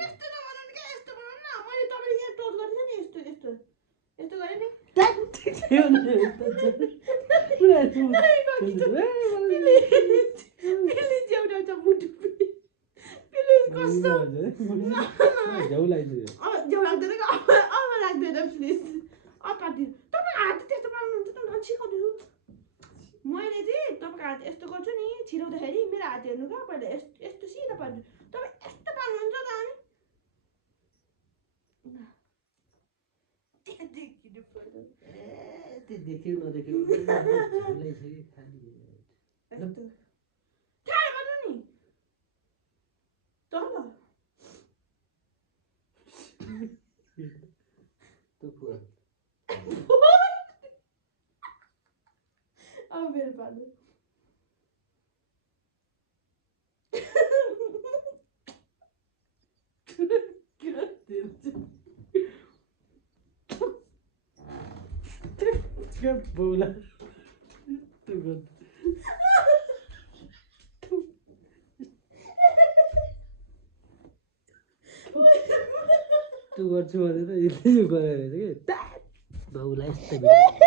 यस्तो नबनाउनु क्या यस्तो बनाउनु न मैले तपाईँले यहाँ टोच गरेको नि यस्तो यस्तो यस्तो गरेँ नि प्लिज एउटा मुटु प्लिज कस्तो झ्याउ लाग्दैन अब लाग्दैन प्लिज काटिदिनु तपाईँको हात त्यस्तो पाउनुहुन्छ त म सिकाउँदैछु मैले चाहिँ तपाईँको हात यस्तो गर्छु नि छिराउँदाखेरि मेरो हात हेर्नु क्या पहिला यस्तो सिधा पार्छु तपाईँ यस्तो पार्नुहुन्छ त अनि देखिनु पर्यो त्यो देख्यो नदेख्यो झोलै छ कि खाली ठाडो गर्नु नि तल अब मेरो पालो बोला त्यो गर्छु भनेर यसले यो गरेर कि बाउलाई यस्तो